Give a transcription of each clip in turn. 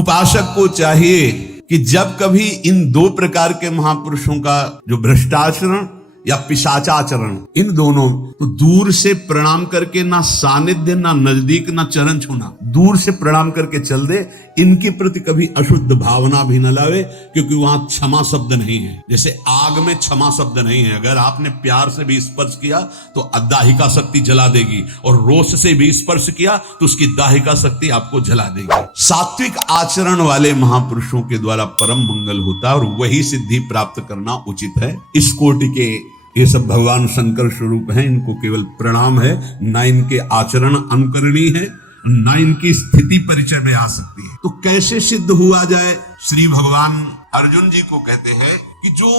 उपासक को चाहिए कि जब कभी इन दो प्रकार के महापुरुषों का जो भ्रष्टाचरण या पिशाचाचरण, इन दोनों तो दूर से प्रणाम करके, ना सानिध्य ना नजदीक ना चरण छूना, दूर से प्रणाम करके चल दे। इनके प्रति कभी अशुद्ध भावना भी न लावे, क्योंकि वहां क्षमा शब्द नहीं है। जैसे आग में क्षमा शब्द नहीं है, अगर आपने प्यार से भी स्पर्श किया तो दाहिका शक्ति जला देगी, और रोष से भी स्पर्श किया तो उसकी दाहिका शक्ति आपको जला देगी। सात्विक आचरण वाले महापुरुषों के द्वारा परम मंगल होता है, और वही सिद्धि प्राप्त करना उचित है। इस कोटि के ये सब भगवान शंकर स्वरूप हैं, इनको केवल प्रणाम है, ना इनके आचरण अनुकरणीय है, ना इनकी स्थिति परिचय में आ सकती है। तो कैसे सिद्ध हुआ जाए? श्री भगवान अर्जुन जी को कहते हैं कि जो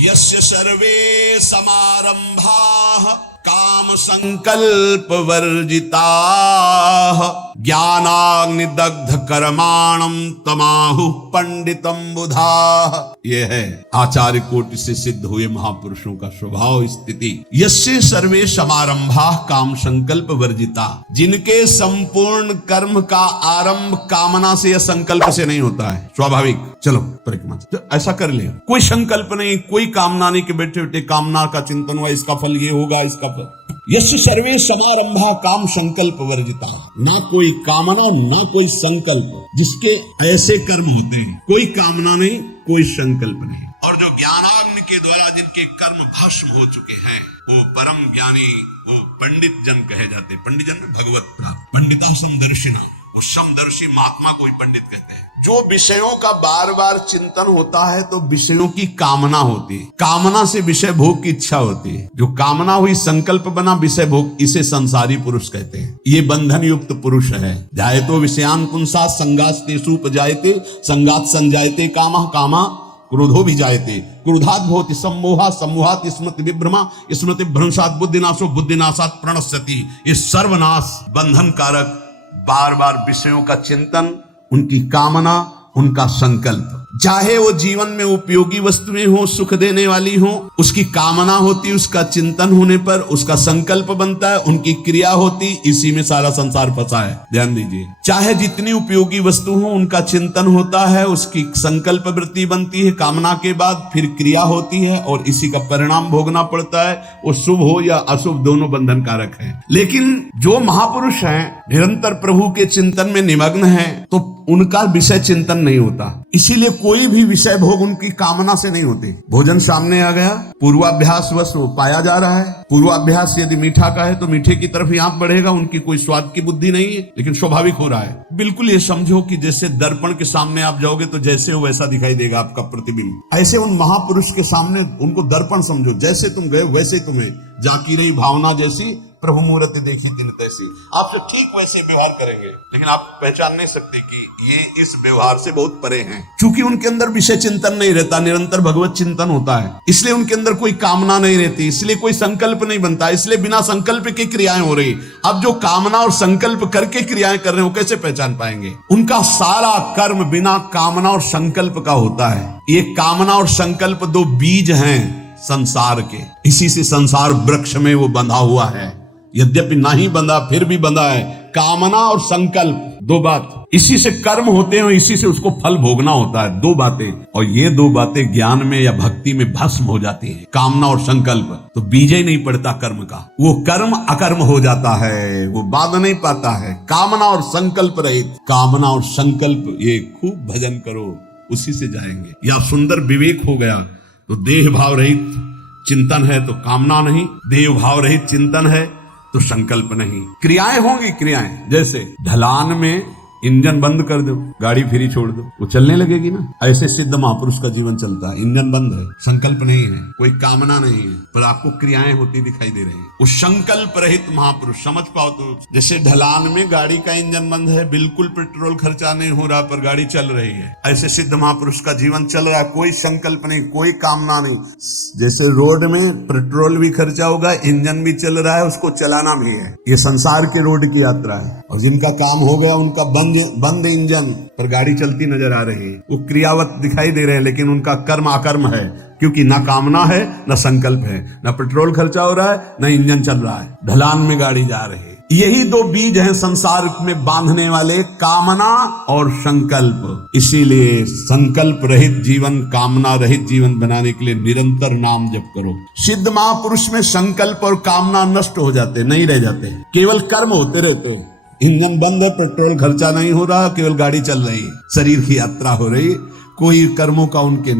यस्य सर्वे समारंभाः काम संकल्प वर्जिताः ज्ञानाग्नि दग्ध कर्माणं तमाहु पंडितम बुधाः। ये है आचार्य कोटि से सिद्ध हुए महापुरुषों का स्वभाव स्थिति। यस्य सर्वे समारंभाः काम संकल्प वर्जिता, जिनके संपूर्ण कर्म का आरंभ कामना से या संकल्प से नहीं होता है। स्वाभाविक, चलो परिक्रमा तो ऐसा कर ले, कोई संकल्प नहीं, कोई कामना नहीं कि बैठे बैठे कामना का चिंतन हुआ, इसका फल ये होगा, इसका फल। यस्य सर्वे समारंभा काम संकल्प वर्जिता, ना कोई कामना ना कोई संकल्प, जिसके ऐसे कर्म होते हैं, कोई कामना नहीं कोई संकल्प नहीं। और जो ज्ञानाग्नि के द्वारा जिनके कर्म भस्म हो चुके हैं, वो परम ज्ञानी, वो पंडित जन कहे जाते। पंडित जन भगवत प्राप्त, पंडिता समदर्शिना, वो समदर्शी महात्मा को ही पंडित कहते हैं। जो विषयों का बार बार चिंतन होता है तो विषयों की कामना होती है, कामना से विषय भोग की इच्छा होती है। जो कामना हुई संकल्प बना विषय भोग, इसे संसारी पुरुष कहते हैं। ये बंधन युक्त पुरुष है। जायतो विषयान पुंसा संगास्तेषु उपजायते संगात संजायते कामः कामा क्रोधो भी जायते क्रोधात् भवति सम्मोहा सम्मोहात् स्मृति विभ्रमा स्मृति भ्रंशात् बुद्धिनाशो बुद्धिनाशात् प्रणश्यति। ये सर्वनाश बंधन कारक बार बार विषयों का चिंतन, उनकी कामना, उनका संकल्प, चाहे वो जीवन में उपयोगी वस्तुएं हो, सुख देने वाली हो, उसकी कामना होती, उसका चिंतन होने पर उसका संकल्प बनता है, उनकी क्रिया होती, इसी में सारा संसार फंसा है। ध्यान दीजिए, चाहे जितनी उपयोगी वस्तु हो उनका चिंतन होता है, उसकी संकल्प वृत्ति बनती है, कामना के बाद फिर क्रिया होती है और इसी का परिणाम भोगना पड़ता है। वो शुभ हो या अशुभ दोनों बंधन कारक है। लेकिन जो महापुरुष हैं, निरंतर प्रभु के चिंतन में निमग्न हैं, तो उनका विषय चिंतन नहीं होता, इसीलिए कोई भी विषय भोग उनकी कामना से नहीं होते। भोजन सामने आ गया, पूर्वाभ्यास वश वो पाया जा रहा है। पूर्वाभ्यास यदि मीठा का है तो मीठे की तरफ ही आंख बढ़ेगा, उनकी कोई स्वाद की बुद्धि नहीं है, लेकिन स्वाभाविक हो रहा है। बिल्कुल ये समझो कि जैसे दर्पण के सामने आप जाओगे तो जैसे हो वैसा दिखाई देगा आपका प्रतिबिंब। ऐसे उन महापुरुष के सामने उनको दर्पण समझो, जैसे तुम गए वैसे तुम्हें जाकी रही भावना जैसी, प्रभु मूर्ति देखी दिन तैसी। आपसे ठीक वैसे व्यवहार करेंगे, लेकिन आप पहचान नहीं सकते कि ये इस व्यवहार से बहुत परे हैं। क्योंकि उनके अंदर विषय चिंतन नहीं रहता, निरंतर भगवत चिंतन होता है, इसलिए उनके अंदर कोई कामना नहीं रहती, इसलिए कोई संकल्प नहीं बनता, इसलिए बिना संकल्प की क्रियाएं हो रही। अब जो कामना और संकल्प करके क्रियाएं कर रहे हैं वो कैसे पहचान पाएंगे? उनका सारा कर्म बिना कामना और संकल्प का होता है। ये कामना और संकल्प दो बीज हैं संसार के, इसी से संसार वृक्ष में वो बंधा हुआ है। यद्यपि नहीं बंधा फिर भी बंधा है। कामना और संकल्प दो बात, इसी से कर्म होते हैं, इसी से उसको फल भोगना होता है। दो बातें, और ये दो बातें ज्ञान में या भक्ति में भस्म हो जाती हैं, कामना और संकल्प, तो बीज ही नहीं पड़ता कर्म का, वो कर्म अकर्म हो जाता है, वो बाध नहीं पाता है। कामना और संकल्प रहित, कामना और संकल्प, ये खूब भजन करो, उसी से जाएंगे। या सुंदर विवेक हो गया तो देह भाव रहित चिंतन है तो कामना नहीं, देह भाव रहित चिंतन है तो संकल्प नहीं। क्रियाएं होंगी, क्रियाएं जैसे ढलान में इंजन बंद कर दो, गाड़ी फ्री छोड़ दो, वो चलने लगेगी ना। ऐसे सिद्ध महापुरुष का जीवन चलता है, इंजन बंद है, संकल्प नहीं है, कोई कामना नहीं है, पर आपको क्रियाएं होती दिखाई दे रही है। वो संकल्प रहित महापुरुष, समझ पाओ तो जैसे ढलान में गाड़ी का इंजन बंद है, बिल्कुल पेट्रोल खर्चा नहीं हो रहा पर गाड़ी चल रही है, ऐसे सिद्ध महापुरुष का जीवन चल रहा है, कोई संकल्प नहीं, कोई कामना नहीं। जैसे रोड में पेट्रोल भी खर्चा होगा, इंजन भी चल रहा है, उसको चलाना भी है। ये संसार के रोड की यात्रा है, और जिनका काम हो गया उनका बंद इंजन पर गाड़ी चलती नजर आ रही है, वो क्रियावत दिखाई दे रहे हैं, लेकिन उनका कर्म अकर्म है, क्योंकि ना कामना है ना संकल्प है, ना पेट्रोल खर्चा हो रहा है ना इंजन चल रहा है, ढलान में गाड़ी जा रही है। यही दो बीज हैं संसार में बांधने वाले, कामना और संकल्प। इसीलिए संकल्प रहित जीवन, कामना रहित जीवन बनाने के लिए निरंतर नाम जप करो। सिद्ध महापुरुष में संकल्प और कामना नष्ट हो जाते, नहीं रह जाते, केवल कर्म होते रहते। इंजन बंद है, पेट्रोल खर्चा नहीं हो रहा, केवल गाड़ी चल रही है, शरीर की यात्रा हो रही, कोई कर्मों का उनके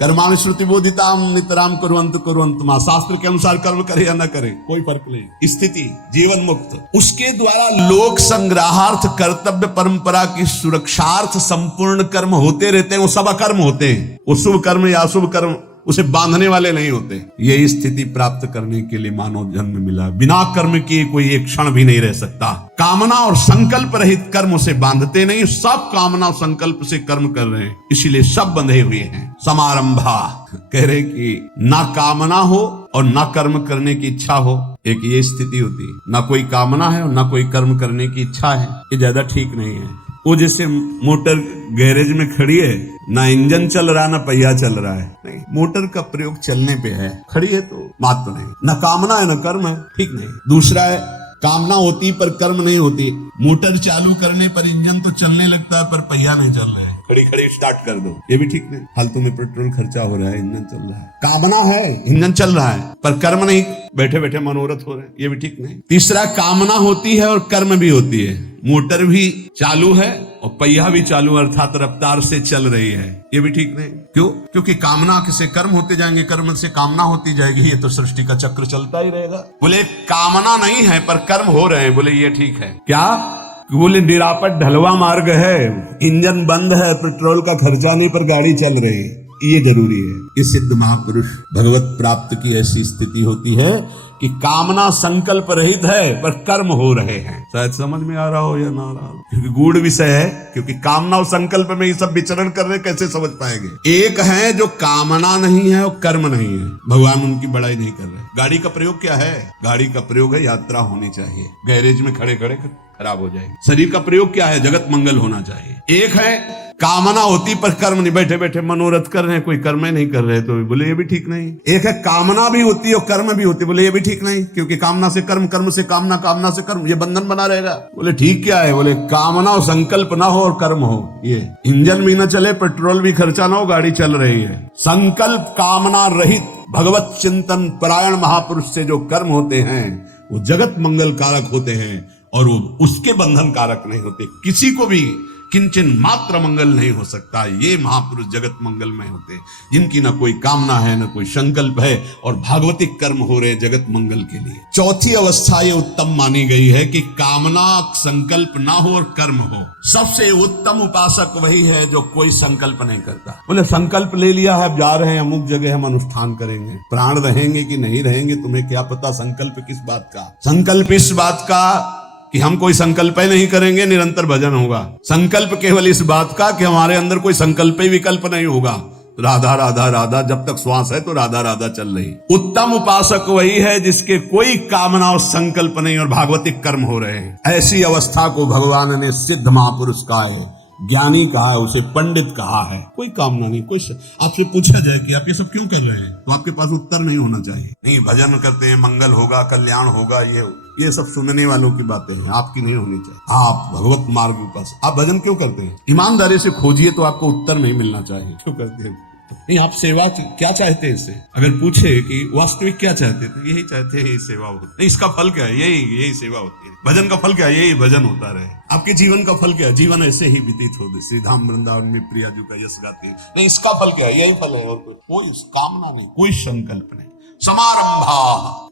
कर्माणि श्रुति बोधिताम नितराम कुर्वन्तु कुर्वन्तु मां, शास्त्र के अनुसार कर्म करे या न करे कोई फर्क नहीं, स्थिति जीवन मुक्त। उसके द्वारा लोक संग्रहार्थ, कर्तव्य परंपरा की सुरक्षार्थ संपूर्ण कर्म होते रहते हैं। वो सब अकर्म होते हैं, वो शुभ कर्म या अशुभ कर्म उसे बांधने वाले नहीं होते। यही स्थिति प्राप्त करने के लिए मानव जन्म मिला। बिना कर्म किए कोई एक क्षण भी नहीं रह सकता। कामना और संकल्प रहित कर्म उसे बांधते नहीं, सब कामना और संकल्प से कर्म कर रहे हैं, इसीलिए सब बंधे हुए हैं। समारंभा कह रहे कि ना कामना हो और ना कर्म करने की इच्छा हो, एक ये स्थिति होती है। ना कोई कामना है और ना कोई कर्म करने की इच्छा है, ये ज्यादा ठीक नहीं है। वो जैसे मोटर गैरेज में खड़ी है, ना इंजन चल रहा ना पहिया चल रहा है, नहीं, मोटर का प्रयोग चलने पे है, खड़ी है तो बात तो नहीं। ना कामना है ना कर्म है, ठीक नहीं। दूसरा है कामना होती पर कर्म नहीं होती। मोटर चालू करने पर इंजन तो चलने लगता है पर पहिया नहीं चल रहा है, खड़ी खड़ी स्टार्ट कर दो, ये भी ठीक नहीं। फालतू में पेट्रोल खर्चा हो रहा है, इंजन चल रहा है। कामना है, इंजन चल रहा है, पर कर्म नहीं, बैठे बैठे मनोरथ हो रहे हैं, ये भी ठीक नहीं। तीसरा, कामना होती है और कर्म भी होती है। मोटर भी चालू है और पहिया भी चालू अर्थात रफ्तार से चल रही है, ये भी ठीक नहीं। क्यों? क्योंकि कामना से कर्म होते जाएंगे, कर्म से कामना होती जाएगी, ये तो सृष्टि का चक्र चलता ही रहेगा। बोले कामना नहीं है पर कर्म हो रहे हैं, बोले ये ठीक है। क्या? बोले निरापद ढलवा मार्ग है, इंजन बंद है, पेट्रोल का खर्चा नहीं पर गाड़ी चल रही है, ये जरूरी है। ये सिद्ध महापुरुष भगवत प्राप्त की ऐसी स्थिति होती है कि कामना संकल्प रहित है पर कर्म हो रहे हैं। शायद समझ में आ रहा हो या ना आ रहा हो, क्योंकि गूढ़ विषय है, क्योंकि कामना और संकल्प में ये सब विचरण कर रहे, कैसे समझ पाएंगे। एक है जो कामना नहीं है और कर्म नहीं है, भगवान उनकी बड़ाई नहीं कर रहे। गाड़ी का प्रयोग क्या है? गाड़ी का प्रयोग है यात्रा होनी चाहिए, गैरेज में खड़े खड़े खराब हो जाएगी। शरीर का प्रयोग क्या है? जगत मंगल होना चाहिए। एक है कामना होती पर कर्म नहीं, बैठे बैठे मनोरथ कर रहे हैं, कोई कर्म नहीं कर रहे, तो बोले ये भी ठीक नहीं। एक है कामना भी होती है और कर्म भी होती है, बोले ये भी ठीक नहीं, क्योंकि कामना से कर्म, कर्म से कामना, कामना से कर्म, ये बंधन बना रहेगा। बोले ठीक क्या है? बोले कामना और संकल्प ना हो और कर्म हो, ये इंजन भी ना चले, पेट्रोल भी खर्चा ना हो, गाड़ी चल रही है। संकल्प कामना रहित भगवत चिंतन परायण महापुरुष से जो कर्म होते हैं वो जगत मंगल कारक होते हैं और वो उसके बंधन कारक नहीं होते। किसी को भी किंचन मात्र मंगल नहीं हो सकता। ये महापुरुष जगत मंगलमय होते, जिनकी ना कोई कामना है ना कोई संकल्प है और भागवतिक कर्म हो रहे जगत मंगल के लिए। चौथी अवस्था ये उत्तम मानी गई है कि कामना संकल्प ना हो और कर्म हो। सबसे उत्तम उपासक वही है जो कोई संकल्प नहीं करता। बोले संकल्प ले लिया है, अब जा रहे हैं अमुक जगह, हम अनुष्ठान करेंगे, प्राण रहेंगे कि नहीं रहेंगे तुम्हें क्या पता। संकल्प किस बात का? संकल्प इस बात का कि हम कोई संकल्प ही नहीं करेंगे, निरंतर भजन होगा। संकल्प केवल इस बात का कि हमारे अंदर कोई संकल्प ही विकल्प नहीं होगा। राधा राधा राधा, जब तक श्वास है तो राधा राधा चल रही। उत्तम उपासक वही है जिसके कोई कामना और संकल्प नहीं और भागवतिक कर्म हो रहे हैं। ऐसी अवस्था को भगवान ने सिद्ध महापुरुष कहा है, ज्ञानी कहा है, उसे पंडित कहा है। कोई कामना नहीं, कोई आपसे पूछा जाए कि आप ये सब क्यों कर रहे हैं, तो आपके पास उत्तर नहीं होना चाहिए। नहीं, भजन करते हैं, मंगल होगा, कल्याण होगा, ये सब सुनने वालों की बातें हैं, आपकी नहीं होनी चाहिए। आप भगवत मार्ग पर, आप भजन क्यों करते हैं? ईमानदारी से खोजिए तो आपको उत्तर नहीं मिलना चाहिए। क्यों करते हैं? नहीं, आप सेवा क्या चाहते हैं इससे? अगर पूछे कि वास्तविक क्या चाहते हैं, तो यही चाहते हैं, यही सेवा होती है। इसका फल क्या है? यही सेवा होती है। भजन का फल क्या है? यही भजन होता रहे। आपके जीवन का फल क्या है? जीवन ऐसे ही व्यतीत हो, श्री धाम वृंदावन में प्रियाजू का यश गाते हैं। नहीं, इसका फल क्या है? यही फल है, और कोई कामना नहीं, कोई संकल्प नहीं। समारंभा,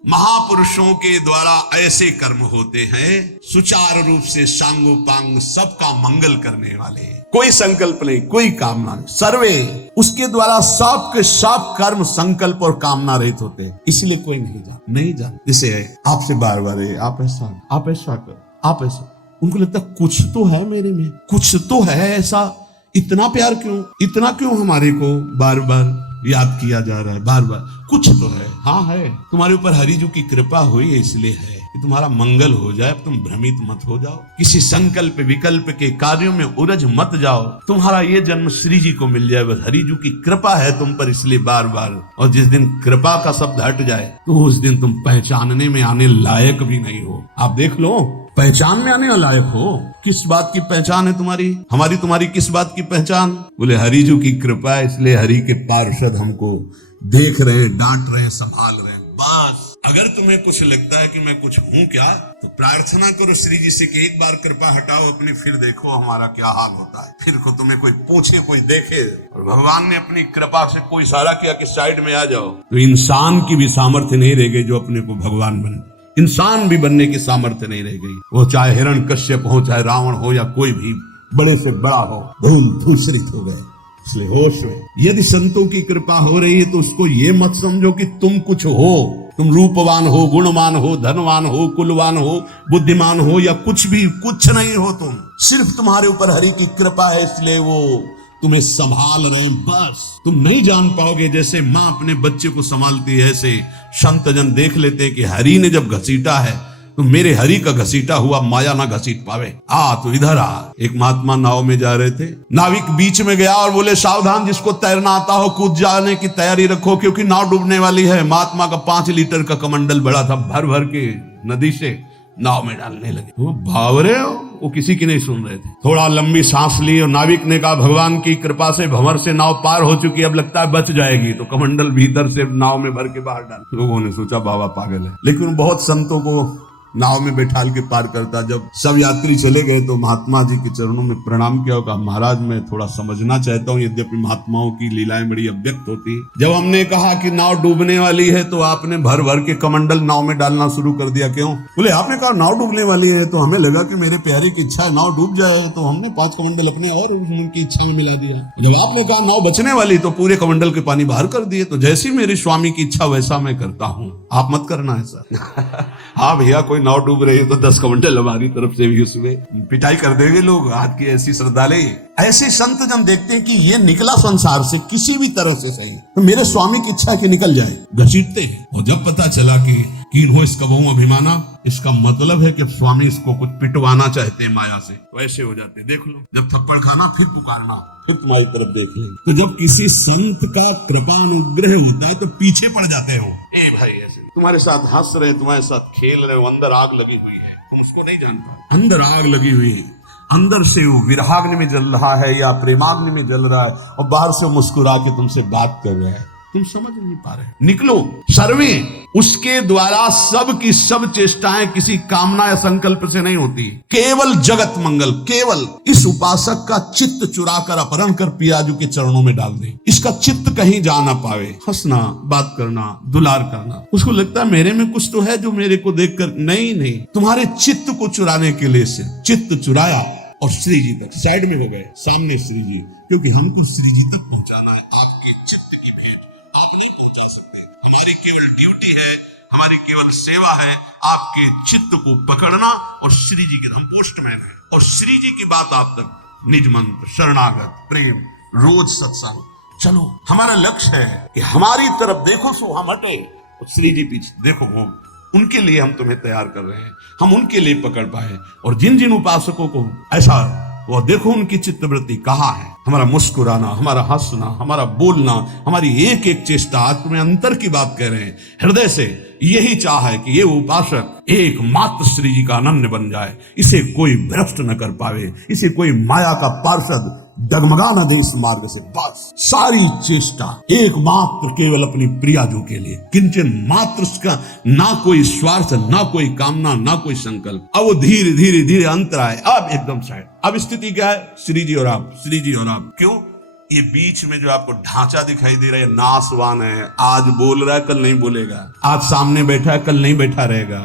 महापुरुषों के द्वारा ऐसे कर्म होते हैं सुचारू रूप से सांगोपांग सबका मंगल करने वाले। कोई संकल्प नहीं, कोई कामना नहीं, सर्वे उसके द्वारा सब के सब कर्म संकल्प और कामना रहित होते हैं। इसलिए कोई नहीं जान। जैसे आपसे बार बार आप ऐसा कर, आप ऐसा, उनको लगता कुछ तो है मेरे में, कुछ तो है ऐसा। इतना प्यार क्यों, इतना क्यों हमारे को बार बार याद किया जा रहा है? बार बार कुछ तो है। हाँ है, तुम्हारे ऊपर हरिजू की कृपा हुई है, इसलिए है कि तुम्हारा मंगल हो जाए। अब तुम भ्रमित मत हो जाओ, किसी संकल्प विकल्प के कार्यों में उलझ मत जाओ। तुम्हारा ये जन्म श्री जी को मिल जाए, बस हरिजू की कृपा है तुम पर, इसलिए बार बार। और जिस दिन कृपा का शब्द हट जाए तो उस दिन तुम पहचानने में आने लायक भी नहीं हो। आप देख लो, पहचान में आने लायक हो। किस बात की पहचान है तुम्हारी? तुम्हारी किस बात की पहचान? बोले हरिजू की कृपा है, इसलिए हरि के पार्षद हमको देख रहे हैं, डांट रहे हैं, संभाल रहे हैं। बस अगर तुम्हें कुछ लगता है कि मैं कुछ हूं क्या, तो प्रार्थना करो श्री जी से कि एक बार कृपा हटाओ अपनी, फिर देखो हमारा क्या हाल होता है। फिर को तुम्हें कोई पूछे, कोई देखे, और भगवान ने अपनी कृपा से कोई इशारा किया कि साइड में आ जाओ, तो इंसान की भी सामर्थ्य नहीं रह गई जो अपने को भगवान बने। इंसान भी बनने की सामर्थ्य नहीं रह गई, वो चाहे हिरण्यकश्यप हो, चाहे रावण हो, या कोई भी बड़े से बड़ा हो, धूल धूसरित हो गए। इसलिए होश में, यदि संतों की कृपा हो रही है तो उसको ये मत समझो कि तुम कुछ हो, तुम रूपवान हो, गुणवान हो, धनवान हो, कुलवान हो, बुद्धिमान हो, या कुछ भी, कुछ नहीं हो तुम। सिर्फ तुम्हारे ऊपर हरि की कृपा है, इसलिए वो तुम्हें संभाल रहे हैं। बस तुम नहीं जान पाओगे, जैसे माँ अपने बच्चे को संभालती है, ऐसे संत जन देख लेते हैं कि हरि ने जब घसीटा है तो मेरे हरि का घसीटा हुआ माया ना घसीट पावे। तो इधर आ। एक महात्मा नाव में जा रहे थे, नाविक बीच में गया और बोले सावधान, जिसको तैरना आता हो कूद जाने की तैयारी रखो, क्योंकि नाव डूबने वाली है। महात्मा का 5 लीटर का कमंडल बड़ा था, भर भर के नदी से नाव में डालने लगे। वो भाव रहे हो, वो किसी की नहीं सुन रहे थे। थोड़ा लंबी सांस ली और नाविक ने कहा भगवान की कृपा से भंवर से नाव पार हो चुकी, अब लगता है बच जाएगी। तो कमंडल भीतर से नाव में भर के बाहर डाल। लोगों ने सोचा बाबा पागल है, लेकिन बहुत संतों को नाव में बैठाल के पार करता। जब सब यात्री चले गए तो महात्मा जी के चरणों में प्रणाम किया और कहा महाराज मैं थोड़ा समझना चाहता हूँ, यद्यपि महात्माओं की लीलाएं बड़ी अव्यक्त होती है। जब हमने कहा कि नाव डूबने वाली है तो आपने भर भर के कमंडल नाव में डालना शुरू कर दिया, क्यों? बोले आपने कहा नाव डूबने वाली है तो हमें लगा कि मेरे प्यारे की इच्छा है नाव डूब जाए, तो हमने 5 कमंडल अपने और उनकी इच्छा में मिला दिया। जब आपने कहा नाव बचने वाली तो पूरे कमंडल के पानी बाहर कर दिए। तो जैसी मेरी स्वामी की इच्छा वैसा मैं करता हूँ, आप मत करना है सर। हाँ भैया, कोई नाव डूब रही है तो 10 कमंडल हमारी तरफ से भी उसमें पिटाई कर देंगे लोग। आज की ऐसी श्रद्धालु, ऐसे संत जन देखते हैं कि ये निकला संसार से किसी भी तरह से सही, तो मेरे स्वामी की इच्छा है कि निकल जाए, घसीटते हैं। और जब पता चला कि कीन हो इसका बहु अभिमाना, इसका मतलब है कि स्वामी इसको कुछ पिटवाना चाहते हैं माया से, तो ऐसे हो जाते। देख लो, जब थप्पड़ खाना फिर पुकारना, फिर तुम्हारी तरफ देख लें। तो जब किसी संत का कृपा अनुग्रह होता है तो पीछे पड़ जाते हो। ए भाई, ऐसे तुम्हारे साथ हंस रहे, तुम्हारे साथ खेल रहे हो, अंदर आग लगी हुई है, तुम उसको नहीं जानता। अंदर आग लगी हुई है, अंदर से वो विरहाग्नि में जल रहा है या प्रेमाग्नि में जल रहा है, और बाहर से मुस्कुरा के तुमसे बात कर रहा है, तुम समझ नहीं पा रहे। निकलो, सर्वे उसके द्वारा सब की सब चेष्टाएं किसी कामना या संकल्प से नहीं होती, केवल जगत मंगल। केवल इस उपासक का चित्त चुरा कर अपहरण कर पियाजू के चरणों में डाल दे, इसका चित्त कहीं जा ना पावे। हंसना, बात करना, दुलार करना, उसको लगता है मेरे में कुछ तो है जो मेरे को देखकर, नहीं, तुम्हारे चित्त को चुराने के लिए से चित्त चुराया और श्री जी तक साइड में हो गए, सामने श्री जी, क्योंकि हमको श्री जी तक पहुंचाना है। आपके चित्त की भेंट आप नहीं पहुंचा सकते, हमारी केवल ड्यूटी है, हमारी केवल सेवा है आपके चित्त को पकड़ना, और श्री जी के, हम पोस्टमैन हैं, और श्री जी की बात आप तक, निज मंत्र, शरणागत, प्रेम, रोज सत्संग। चलो, हमारा लक्ष्य है कि हमारी तरफ देखो सो हम हटे, और श्री जी पीछे देखो वो, उनके लिए हम तुम्हें तैयार कर रहे हैं, हम उनके लिए पकड़ पाए। और जिन जिन उपासकों को ऐसा, वो देखो उनकी चित्तवृत्ति कहाँ है, हमारा मुस्कुराना, हमारा हंसना, हमारा बोलना, हमारी एक एक चेष्टा, आज तुम्हें अंतर की बात कह रहे हैं, हृदय से यही चाह है कि ये उपासक एकमात्र श्री जी का अनन्य बन जाए, इसे कोई भ्रष्ट न कर पावे, इसे कोई माया का पार्षद डगमगा न दे इस मार्ग से। बस सारी चेष्टा एकमात्र केवल अपनी प्रियाजू के लिए, किंचन मात्र उसका ना कोई स्वार्थ, ना कोई कामना, ना कोई संकल्प। अब वो धीरे धीरे धीरे अंतर आए, अब एकदम साइड। अब स्थिति क्या है? श्री जी और आप, श्री जी और आप। क्यों? ये बीच में जो आपको ढांचा दिखाई दे रहा है नासवान है, आज बोल रहा है कल नहीं बोलेगा, आज सामने बैठा है कल नहीं बैठा रहेगा।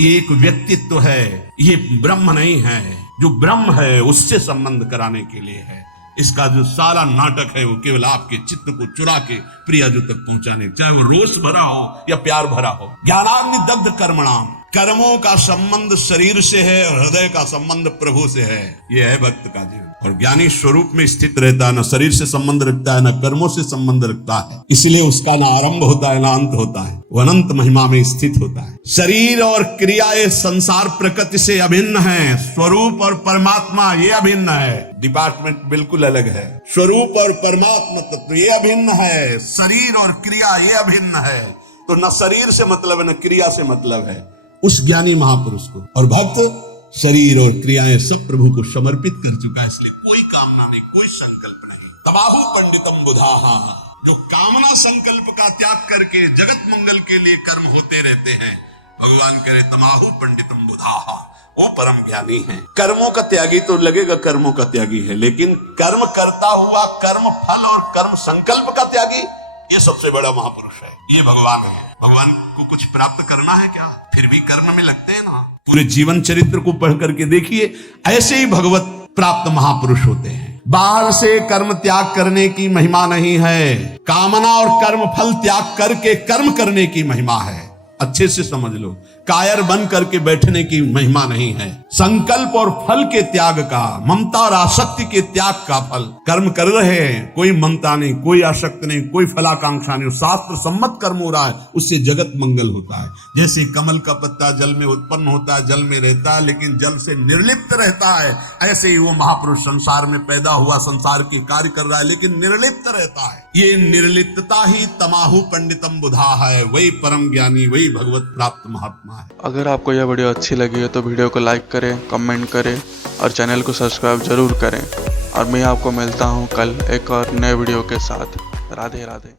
ये एक व्यक्तित्व है, ये ब्रह्म नहीं है। जो ब्रह्म है उससे संबंध कराने के लिए है। इसका जो सारा नाटक है वो केवल आपके चित्त को चुरा के प्रियाजू तक पहुंचाने, चाहे वो रोष भरा हो या प्यार भरा हो। ज्ञानाग्नि दग्ध कर्मणाम, कर्मों का संबंध शरीर से है और हृदय का संबंध प्रभु से है। यह है भक्त का जीवन। और ज्ञानी स्वरूप में स्थित रहता है, न शरीर से संबंध रखता है, न कर्मों से संबंध रखता है, इसलिए उसका न आरंभ होता है न अंत होता है, वो अनंत महिमा में स्थित होता है। शरीर और क्रियाएं संसार प्रकृति से अभिन्न है, स्वरूप और परमात्मा ये अभिन्न है। डिपार्टमेंट बिल्कुल अलग है। स्वरूप और परमात्मा तत्व ये अभिन्न है, शरीर और क्रिया ये अभिन्न है। तो न शरीर से मतलब है न क्रिया से मतलब है उस ज्ञानी महापुरुष को। और भक्त शरीर और क्रियाएं सब प्रभु को समर्पित कर चुका है, इसलिए कोई कामना नहीं, कोई संकल्प नहीं। तबाहु पंडितम बुधाहा, जो कामना संकल्प का त्याग करके जगत मंगल के लिए कर्म होते रहते हैं, भगवान करे तमाहु पंडितम बुधाहा, वो परम ज्ञानी है। कर्मों का त्यागी तो लगेगा कर्मों का त्यागी है, लेकिन कर्म करता हुआ कर्म फल और कर्म संकल्प का त्यागी, ये सबसे बड़ा महापुरुष है, ये भगवान है। भगवान को कुछ प्राप्त करना है क्या, फिर भी कर्म में लगते हैं ना। पूरे जीवन चरित्र को पढ़ करके देखिए, ऐसे ही भगवत प्राप्त महापुरुष होते हैं। बाहर से कर्म त्याग करने की महिमा नहीं है, कामना और कर्म फल त्याग करके कर्म करने की महिमा है। अच्छे से समझ लो, कायर बन करके बैठने की महिमा नहीं है। संकल्प और फल के त्याग का, ममता और आसक्ति के त्याग का फल। कर्म कर रहे हैं, कोई ममता नहीं, कोई आसक्ति नहीं, कोई फलाकांक्षा नहीं, शास्त्र सम्मत कर्म हो रहा है, उससे जगत मंगल होता है। जैसे कमल का पत्ता जल में उत्पन्न होता है, जल में रहता है, लेकिन जल से निर्लिप्त रहता है, ऐसे ही वो महापुरुष संसार में पैदा हुआ, संसार के कार्य कर रहा है, लेकिन निर्लिप्त रहता है। ये निर्लिप्तता ही तमाहु पंडितम बुधा है, वही परम ज्ञानी, वही भगवत प्राप्त महात्मा है। अगर आपको यह वीडियो अच्छी लगी है तो वीडियो को लाइक करें, कमेंट करें और चैनल को सब्सक्राइब जरूर करें। और मैं आपको मिलता हूं कल एक और नए वीडियो के साथ। राधे राधे।